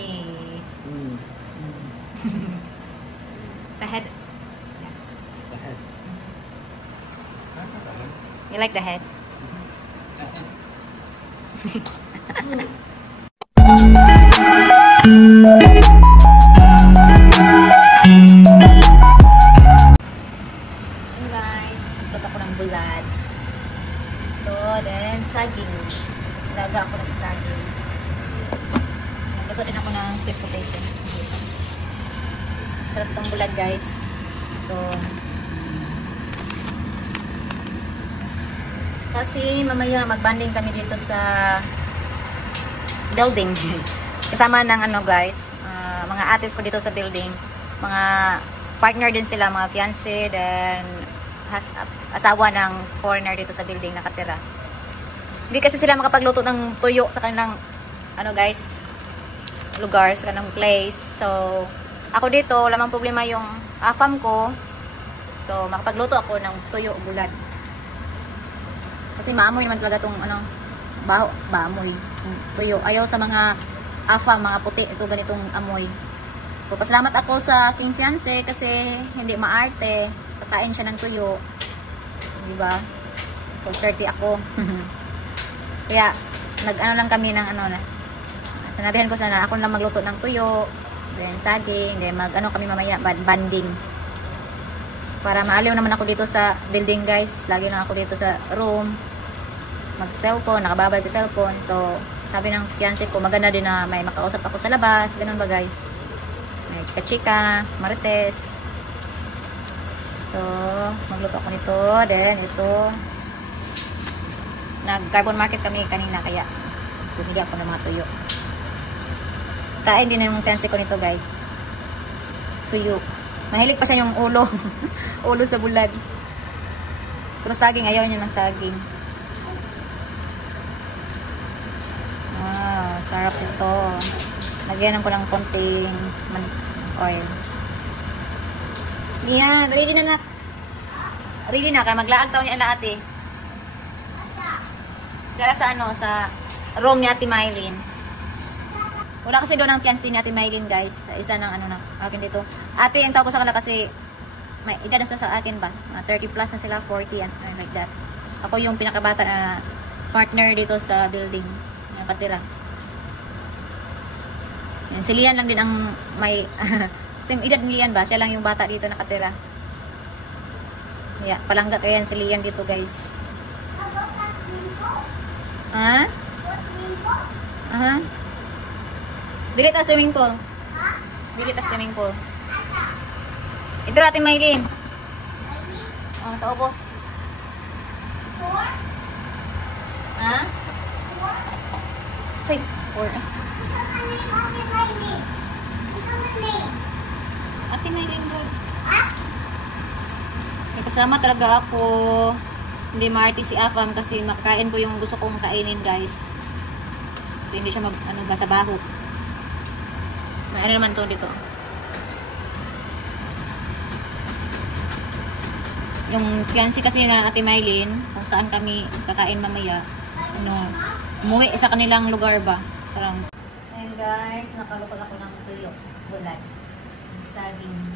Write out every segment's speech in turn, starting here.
Eh. Mm. The head. The head. You like the head? Hey guys, luto ako ng bulad. Ito, then saging. Laga ako ng saging. Luto din ako ng sweet potato. Sarap itong bulad guys. Ito. Kasi mamaya magbanding kami dito sa building. Kasama ng ano guys, mga atis ko dito sa building. Mga partner din sila, mga fiancé, then asawa ng foreigner dito sa building nakatira. Hindi kasi sila makapagluto ng tuyo sa kanilang ano guys, lugar, sa kanilang place. So, ako dito, wala mang problema yung afam ko. So, makapagluto ako ng tuyo bulad. Kasi maamoy naman talaga itong ano, baamoy, tuyo. Ayaw sa mga afam, mga puti, ito ganitong amoy. So, pasalamat ako sa aking fiancé kasi hindi maarte. Pagkain siya ng tuyo. Diba? So, swerte ako. Kaya, nag-ano lang kami ng ano na. Sanabihan ko sana, ako lang magluto ng tuyo. Then, saging. Then, mag-ano kami mamaya, banding. Para maaliw naman ako dito sa building, guys. Lagi lang ako dito sa room. Mag-cellphone, nakababad sa cellphone. So, sabi ng fiancé ko, maganda din na may makausap ako sa labas. Ganun ba, guys? May chika-chika, marites. So, magluto ako nito. Then, ito. Nag-carbon market kami kanina, kaya bumili ako ng mga tuyo. Kain din yung fiancé ko nito, guys. Tuyo. Mahilig pa siya yung ulo. Ulo sa bulad. Pero saging, ayaw niya ng saging. Wow, sarap ito. Lagyan ko ng konting oil. Yan, ready na nak. Ready na ka, maglaag taon niya ang ate. Gara sa ano, sa room ni Ate Mylene. Wala kasi doon ang fiancé ni Ate Mylene, guys. Isa ng ano na, akin dito. Ate, yung tawag ko sa kanila kasi may edad na sa akin ba? 30 plus na sila, 40 and like that. Ako yung pinakabata na partner dito sa building. Yung katira. Yan, si Lian lang din ang may same edad ni Lian ba? Siya lang yung bata dito nakatira. Yeah, palangga kaya yan si Lian dito, guys. Ha? Aha. Dili ta swimming pool. Dili ta swimming pool. Ito natin Maylin. Oh, sa ubos. Ha? Say, 4. Ate Maylin bro. May kasama talaga ako. Hindi maarte si Afam kasi makakain ko yung gusto kong kainin, guys. Kasi hindi siya basabaho. May ano naman to dito. Yung fiancé kasi na Ate Mylene, kung saan kami kakain mamaya, umuwi sa kanilang lugar ba. Parang. And guys, nakaluto ako ng tuyo. Bulad. Saging.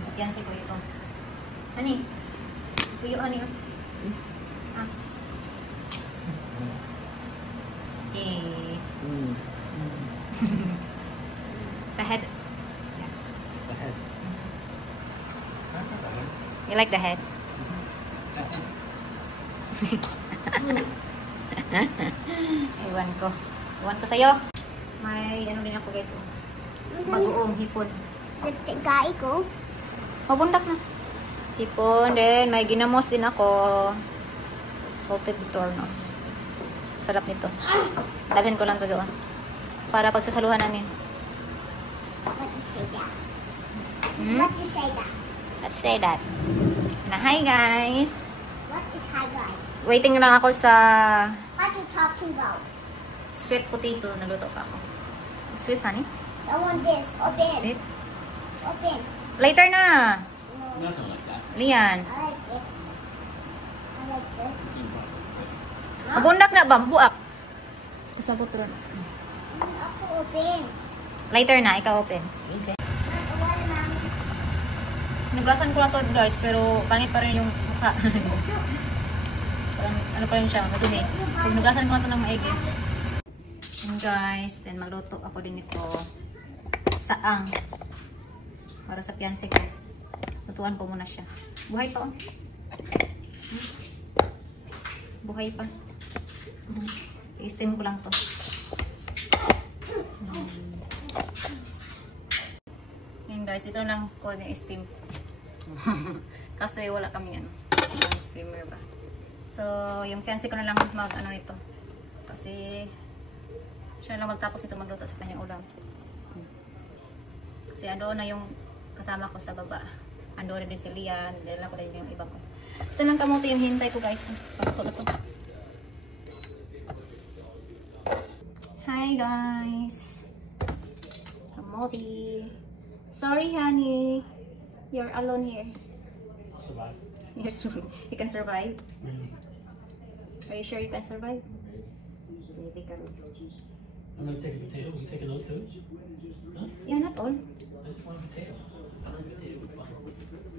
Sa fiancé ko ito. Hani? Tuyo, hani? Ah. Eh. The head. Yeah. The head. You like the head? Ewan ko. Ewan ko sa'yo. May ano din ako, guys. Bagoong hipon. Nagtigai ko. Mabundak na. Hipon. Then, may ginamos din ako. Salted tornos. Sarap nito. Dalhin ko lang to doon. Para pagsasaluhan namin. What you say that? Hmm? What you say that? Let's say that. Na, hi guys. What is hi guys? Waiting lang ako sa What you talking about? sweet potato. Naluto pa ako. Sweet, honey? I want this. Open. Sweet. Open. Later na. Nothing like that. Lian. I like it. I like this. Mabundak na ba? Buak. Kasabot ron. Ako open. Lighter na, ikaw open. Okay. Wala na. Nugasan ko na to guys, pero pangit pa rin yung mukha. Parang ano pa rin siya, madumi. Nugasan ko na to ng maigi. And guys, then magluto ako din ito. Saang. Para sa fiancé ko. Lutuan ko muna siya. Buhay pa oh. Buhay pa. I-steam ko lang to. Yan guys, ito lang ko ni-steam. Kasi wala kami steamer ba. So, yung fiancé ko na lang mag nito. Kasi siya na lang magtapos ito magluto sa kanyang ulam. Kasi ando na yung kasama ko sa baba. Ando rin din si Lian. Dahil ako rin yung iba ko. Ito lang kamuti yung hintay ko guys. Pagluto na to. Hi guys. Kamuti. Sorry honey. You're alone here. Survive. Yes, you can survive. Are you sure you can survive? Maybe can. I'm gonna take a potato. You taking those two? Huh? Yeah, not all. I just want a potato. I love potato with butter.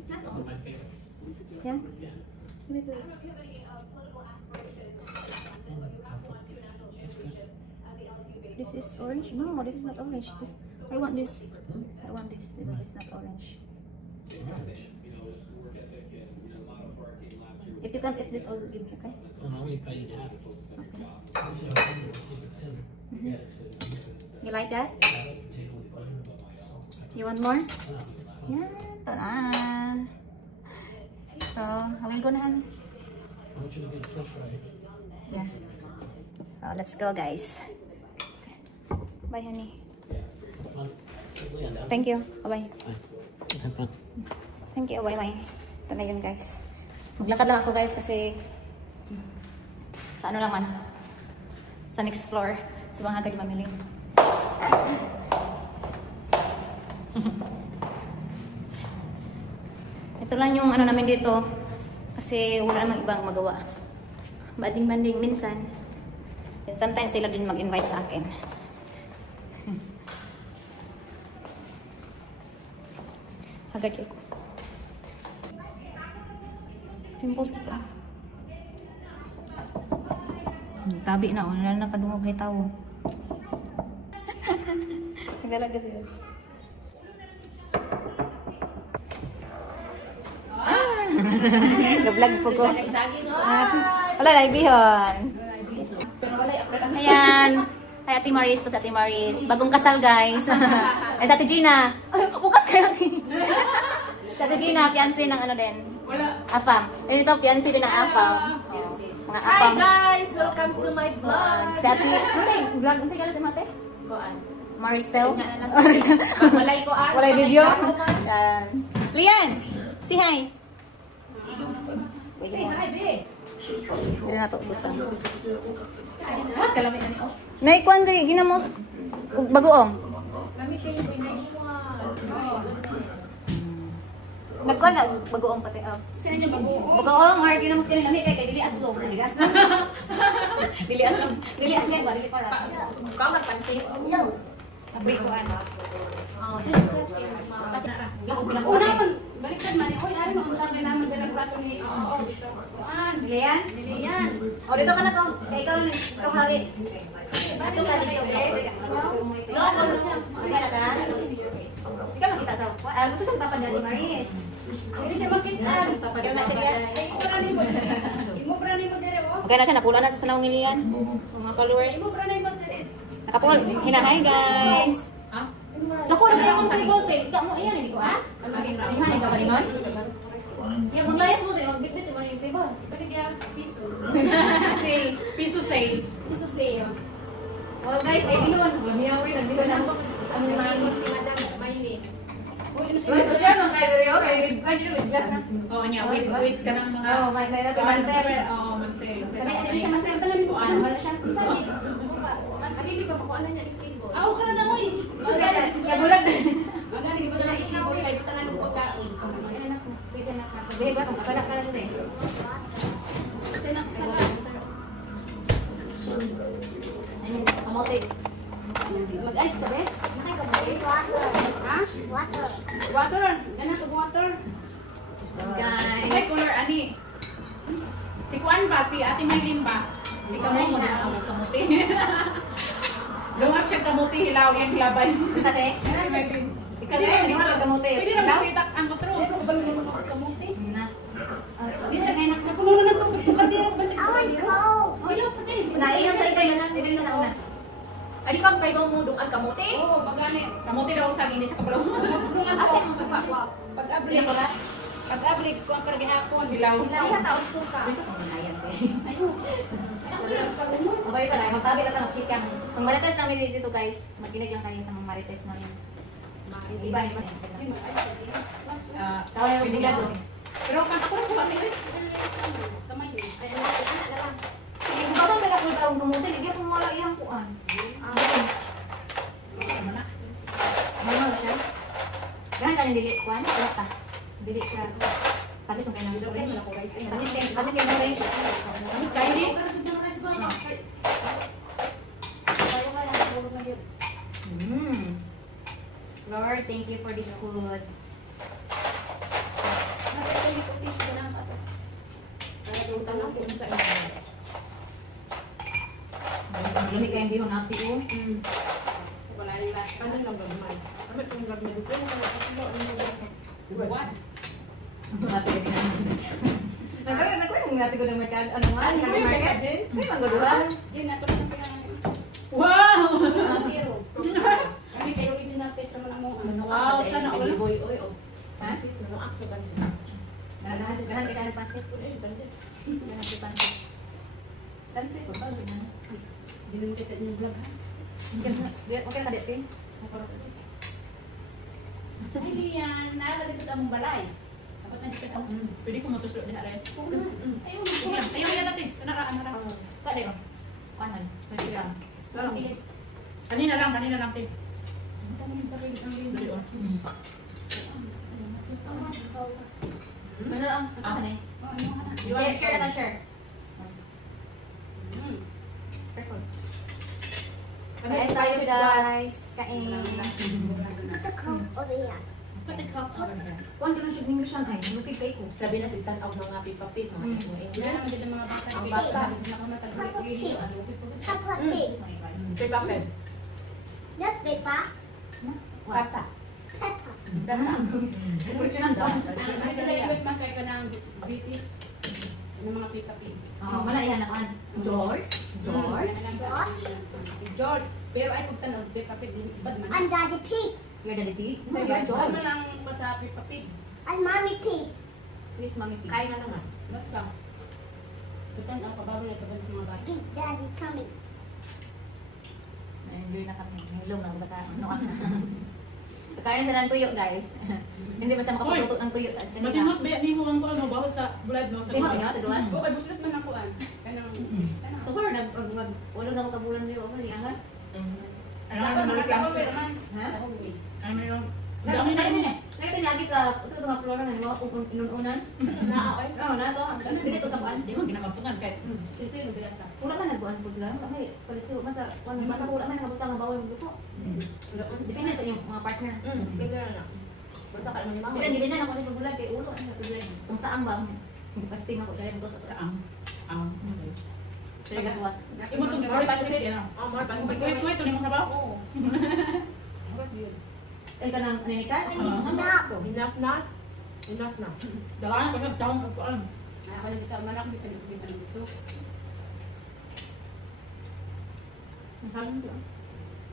Not It's all. one of my favorites. Yeah? Yeah. Wait, wait. That's good. This is orange? No, this is not orange. This, I want this. Hmm? I want this because it's not orange. If you can't eat this, I'll give you, okay? Oh no, we probably eat half. You like that? You want more? Yeah, ito na. So, I will go na. I want you to get fish fry. Yeah. So, let's go guys. Bye, honey. Thank you. Bye-bye. Have fun. Thank you. Bye-bye. Ito na yun guys. Maglakad lang ako guys kasi sa ano naman, sa next floor, sa mga agad mamili. Ito lang yung ano namin dito kasi wala namang ibang magawa. Banding-banding minsan. And sometimes sila din mag-invite sa akin. Agad ko. Pimples kita. Tabi na, wala na kadungog ni tao. Nagalaga sila. Nag-vlog po ko. Wala na, ibihon. Ayan. Hi, Ate Maris. Ito sa Ate Maris. Bagong kasal, guys. Ay, sa Ate Gina. Ay, bukat kayo, Ate. Sa Ate Gina, fiancé ng ano din. Afam. Ito, fiancé din ng Afam. Mga Afam. Hi guys! Welcome to my vlog! Si Ate, ano vlog? Ano siya si Mate? Maristel? Walay ko ah! Walay video? Yan. Lian! Si hi! Say hi, babe! Hindi na ito, butang. What? Kalami ani oh? Naikuan gani, ginamos. Bagoong. Kami kayo pinaiwan. Nagkuan na, bagoong pati. Sino niyo bago? Bagoong, or ginamos ka nila. Kay dili aslo. Dili aslo. Dili aslo. Dili aslo ba? Dili para. Ikaw magpansin. No. Apoy ko ano. Oh, just scratch kayo. Una man, baliktad man. Oy, ari mo unta kay naman dala plato ni. Oo, dito. Kuan. Lian? Dili yan. O, dito ka na to. Kaya ikaw hari. Ato ka dito, babe. No, ano siya? Ika na ka? Ikaw makita sa... gusto siyang tapan niya si Maris. Hindi siya makita. Kaya na siya diyan. Imo brani mo dire, oh. Okay na siya, napula na sa sanawang ni Lian. Mga followers. Imo brani mo dire. Nakapul. Hinahay guys. Ha? Naku, na kaya kong table tape. Ika mo, ayan, hindi ko ha? Hinahay ka ba naman? Yung maglayas mo din, magbitbit mo yung table. Balik kaya piso. Sale. Piso sale. Piso sale. Well guys, ay bihon. Mamiyawi, nagbihon na. Ang mahimot si Madam Miley. Uy, ano siya? Gusto siya, nung kaya rin, okay, with glass na. Oo niya, wait ka ng mga... Oo, may na ito, mantel. Oo, mantel. Sabi, ano siya, mantel. Kuan. Wala siya. Sabi. Sarili pa pakuan na niya yung table. Ah, okay na na, uy. Nagulat na. Ang galing, iba na lang isipon kayo, iba na lang pagkaon. Ayan ako, wait na ako. Dahil ba, kung kasalak ka lang din. Sinak sa lang. Ayun, kamote. Mag-ice ka, be? Water. Ha? Water. Water. Ganun sa water. Guys. Kasi color, ani. Si Kwan ba? Si Ate Maylin ba? Hindi ka mo muna ang kamuti. Lungat siya kamuti, hilaw yung labay. Kasi, Ate Maylin. ikaw na yun, ikaw kamote. Pwede naman kita ang kotro. Pero ba naman ako kamuti? Na. Di sa ngayon, napuno na ng tubig. Tukardero ba? I want cold. Wala pa tayo. Nainom sa ito yun, bibili sa nauna. Adi ka kay mo dong ang kamote? Oo, bagani. Kamuti daw sa hindi siya kabalaw. Lungat ko. Asin mo suka ko. Pag-ablik. Pag-ablik ko ang karagi hapon. Hilaw. Lahi ta og suka. Ayun. Mabay pala, magtabi na ito ng chicken. Ang marites namin dito guys, magkinig lang kayo sa mga marites namin. Iba, iba. Kawala yung bigado. Pero kung ako ko pati eh. Kamay yun. Ay ana na lang. Kung bakit may kakul taong kamote, hindi ako mawala iyang kuan. Ano siya? Gahan ka ng dili kuan? Wala ta. Dili ka. Tapos yung kailangan ko rin. Tapos yung rin. Tapos kain din. Lord, thank you for this food. Lumi kayong bihon natin ko. Wala yung last. Ano lang ba naman? Ano itong gagawin ko? What? Nagkawin mong natin ko ng market. Ano nga? Market? May magulula. Yun, nato lang pinangalan. Wow! Zero. Kami kayo hindi na-test naman ang mga. Wow, sana all. Boy oy oh. Ha? Ano ako ba? Gahan kita ng pansit. Gahan kita pansit. Pansit ko ba? Hindi naman kita yung vlog ha. Okay ka dito? Ay, Lian, naalala dito sa mong balay. Dapat na dito sa pwede ko matuslot din ares. Ayun, ayun yan natin. Kanaraan na lang. Kada yun? Kanan. Kanina lang, te. Tanim sa pilit ng lindo. Dali, oh. Ano lang? Saan eh? Oh, ano ka na? Share na share. Perfect. Kain tayo guys. Kain. Put the coat over here. Put the cup over there. Kung sino siya English ay, lupig kay ko. Sabi na si tanaw mga pipapit mga Wala naman dito mga bata. Ang bata. Sa nakamatag na kulili. Papa pig. pipapit. Not Peppa. Kata. Peppa. Ano siya nanda? Ano kasi request man kayo ka ng British? Ng mga pika-pig. Oh, wala yan nakuan. George. George. George. Pero ay kung tanong, pika-pig din. Bad man. And Daddy Pig. You're the pig? Sabi Bad George. man ang pa pika-pig. And Mommy Pig. Please, Mami Pig. Kaya na naman. Ba't ka? Butan ang pabaro na ito sa mga bata. Big Daddy tummy. Enjoy na kami. Hilong lang sa ano ka. Kakain na ng tuyo, guys. Hindi basta makapagluto ng tuyo sa kanila. Masimot ba ni mo ang ano bawal sa blood no sa. Simot nga, sa duwas. Oo, kay buslit man ako an. Kanang So far, wala na akong kabulan niyo. Ano yung angat? Ano naman mga sa ako pero man. Ha? Ano yung Dami na yun eh. Nakita niya lagi sa mga flora na nyo, inununan. na ay. Oo, na to. Dito sa buwan. Di mo ginakampungan kahit. Siyempre, yung bigata. Pura man nagbuwan po sila. May palisiw. Masa pura man nakabutang ang bawal ng luto. Depende sa inyong mga partner. Bigla na. Punta ka naman ni mama. Pero hindi na ako sa bulan kay ulo. Ano sa bulan? Kung saan ba? Pasting ako. Kaya ito sa saan. Pero gatuwas. Imo tong gawin pa siya yan. Ah, mar pa. Wait, ito ni mo sabaw. Oo. Ay ka nang nanikan? Enough na. Enough na. Dalaan pa sa taong ko alam. Ako na dito manak di pinagpitan dito.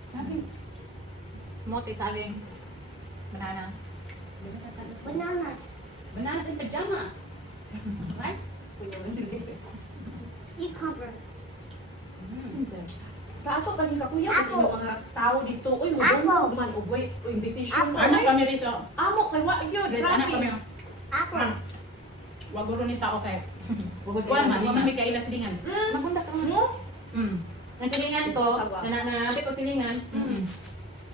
Sabi. Mote saling. Banana. Bananas. Bananas in pajamas. Right? Cucumber. Sa ato pa ni kakuya kasi Ako. mga tao dito, uy, mo Ako. man ugway, o invitation. Anak kami riso. Amo kay wa gyud. Guys, anak kami. Apple. Wag guro ni tao kay. Kuan man, wa may kaila silingan. Magpunta ka mo. Ang silingan to, nanapit ko silingan.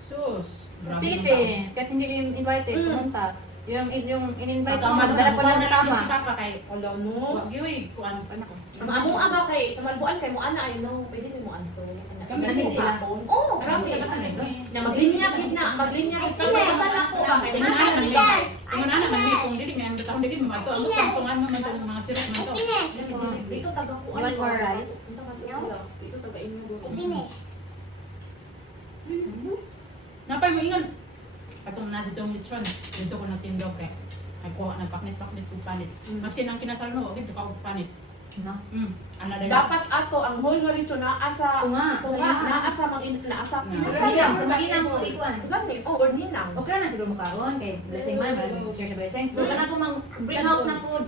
Sus. Philippines, kahit hindi rin invited, pumunta. Yung in-invite ko, Pagka magdala pa lang kasama. Si Papa kay Ala no. wag giwi kuan anak ko. Amo ama kay sa malbuan kay mo ana ay no, pwede mo ano to. Kami Kami rin sila. sila. Oh, marami Kami ka sila. sa na maglinya gid na, maglinya gid. Basta na ko ka kay Tingnan na. naman niya. Tingnan naman niya kung dili may ang taon dili mo mato. Ang utang kung ano man tong mga sirop man to. Finish. Dito taga ko. You want more rice? Dito taga inyo do. Finish. Napay mo ingon. Atong na dito ang lechon. Dito ko nagtindog kay. Nagkuha nagpaknit-paknit ko panit. Maski nang kinasal no, gid ka panit. No. Ana dayon. Dapat ato ang whole nga rito na asa Tunga. naasa naasa Ninang, sa mainang ko ikuan. Gani oh or ninang. Okay na siguro makaon kay blessing man, maraming share sa blessings. Pero kana ko mang greenhouse na food.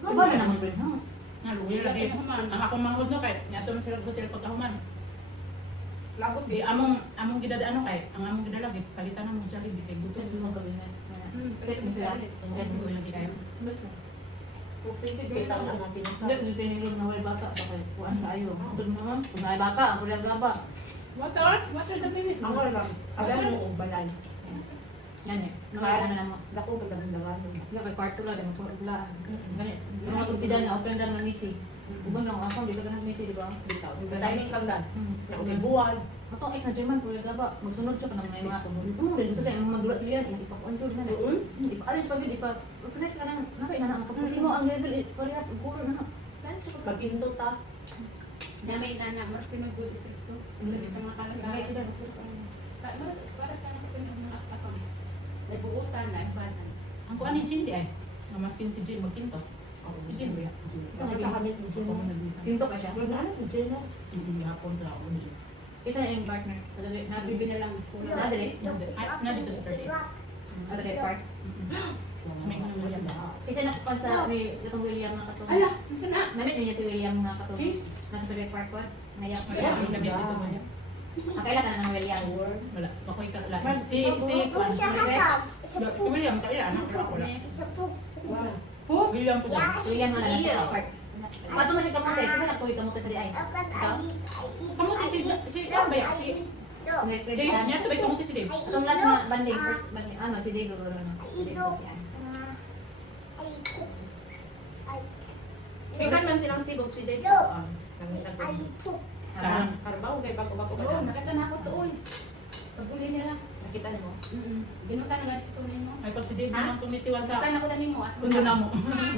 Ba na naman greenhouse. Naluwi lagi. Ang akong manghod no kay niadto man sila sa hotel pagkahuman. Labot Di among gidadaan kay ang among gidala gid palitan na mo Jollibee kay gutom Ito mo. mo kabinet. Pwede mo sila. Pwede mo lagi kayo. Profit kita na nga pinasa. Hindi, pinilog na may bata. Bakit? Kuhaan tayo. Ito naman. Kung may bata, ang kulang gaba. What are the minutes? Ako lang. Aga mo ubalan. Yan eh. Nakaya na naman. Dako ka dagan-dagan. Wala kay kwarto lang. Dito magpulaan. Ganyan. Yung mga kusidan na open lang ng misi. Ubang yung akong, di ba ganang misi, di ba? Bitaw. Timing lang dan. Okay. Buwan. Ako, ex na German, kulang gaba. Magsunod siya pa naman yung mga tumulong. Gusto siya, yung magdula sila yan. Ipakuanjod na. Ipa-aris pa yun. Ipa-organize ka lang. Nakay na ang kapatid mo. Ang level, parehas. Uguro na. Mag-indot ta. Na may nana, mas pinag-good district to. Sa mga kalandahan. Ngay sila. Para sa kanila sa pinag-akon. Ay buutan na, ibatan. Ang kuan ni Jin di ay. Nga maskin si Jin magkinto. Si Jin ba? Sa kami ni Jeno. Tinto pa siya. Wala na si Jeno. Hindi hapon na ako ni. Isa na yung partner. Nabibi na lang ko. Nadali? Na dito sa 38. Ano kay part? May mga William ba? Isa na pa sa itong William nga katulad. Ala, nasa na? Namit niya si William nga katulad. Cheers. Nasa Philip Park 1. Ngayon. Wala, may kami dito mo niya. Kailan ka na ng William? Wala, makoy ka lang. Mark, Si kuan. Kung siya hatag. Sa Si poop. William, kaya anak ko wala. Sa poop. William po dyan. William nga na nasa park. Pato na siya kamote. Isa na kuwi kamote sa di ay. Kamuti si Kuan ba yan? Si niya to ba kamuti si Dave? Itong last na banding. First banding. Ano, si Dave Lolo na. Si Dave Lolo yan. Sikan man silang Steve si Dave. Saan? Karbaw kay bago-bago Oo, pa. nakita na ako doon. Paguli nila. Nakita niyo mo? Ginutan nga ito ninyo. Ay, pag si Dave na lang tumitiwa sa... Bukan ako na nimo as Kundo na mo.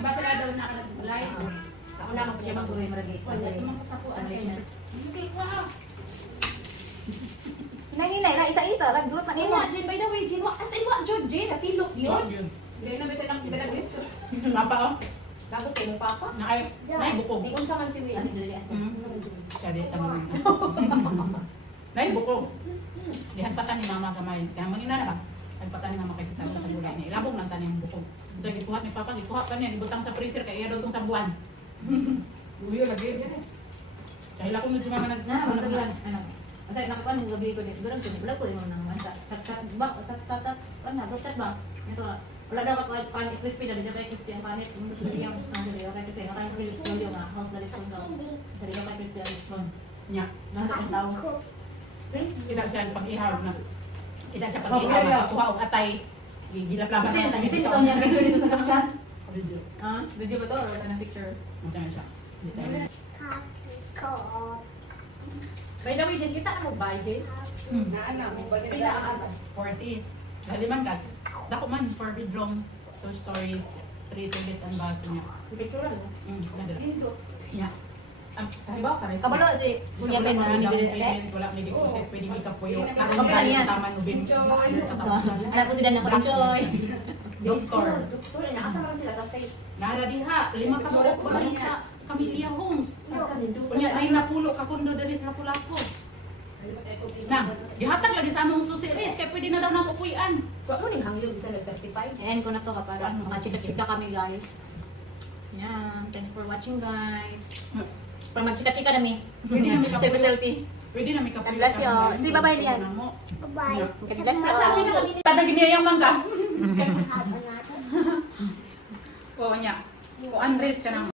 Basta na daw na ako nagbulay. Ako na Siya siya mang tuloy maragi. Wala tumang ko sa ko ano Ano siya? Okay, wow. Nanginay na isa-isa. Ragdurot na Ina, Jin, by the way, Jin, as in what, Jin, natilok yun. Dili na bitalang bilang dito. Papa oh. Bago kayo ng papa. Nay bukog. Di unsa man si Will. Ano dali as Siya di naman. Nay bukog. Dihan pa ni mama gamay. Kaya mangina na ba? Nagpatan ni mama kay kasama sa gulay ni ilabog ng tanim bukog. So gikuha ni papa, gikuha pa niya ibutang sa freezer kay iya daw tong sabuan. Uyo lagi. Kaya ko si mama nag na, ano lang. Ano? Kasi nakakuan mo gabi ko dito. Durang ko wala ko yung nang mansa. Saktat ba? Saktat. Ano, doktat ba? Ito. Wala daw ka pan crispy na video kay crispy ang panit. Yung gusto niya ang video kay kasi nakang Philip Studio nga house na liston daw. Sa video kay crispy ang liston. nya. Nasa ang tao. Kita siya pag-ihaw na. Kita siya pag-ihaw. Kuha og atay. Gilap-laban Kasi na kasi ito niya video dito sa caption. Video. Ha? Video ba to or kanang picture? Magkano siya? Hindi tayo. By the way, Jin, kita ka mo ba, Jin? Na ana mo balik Pila na. ka 40. Laliman ka. Dako man, 4 bedroom, 2 story, 3 toilet and bath niya. Picture ano? Nadala. Dito. Niya. Ba, pares. Kabalo si Kuya Ben na ni Bill. Wala may deposit, pwede may kapuyo. Kabalo niya. Taman ubin. Anak ko sila na enjoy. Doktor. Doktor, nakasama rin sila, tapos tayo. Nara diha, 5 ka buok ba sa Camellia Homes. Kunya ay napulo ka kundo diri sa Lapu-Lapu. Na, gihatag lagi sa among susi ris kay pwede na daw namo kuyan. Huwag mo ning hangyo, isa nag-35. Ayan ko na to para makachika-chika kami guys. Yan. Thanks for watching guys. Para magchika-chika nami. Pwede na may kapuyo. Selfie. Pwede na may kapuyo. God bless you. Si bye-bye Lian. Bye-bye. God bless you. Tada gini yung mangga. Oh nya. Ko Andres ka nang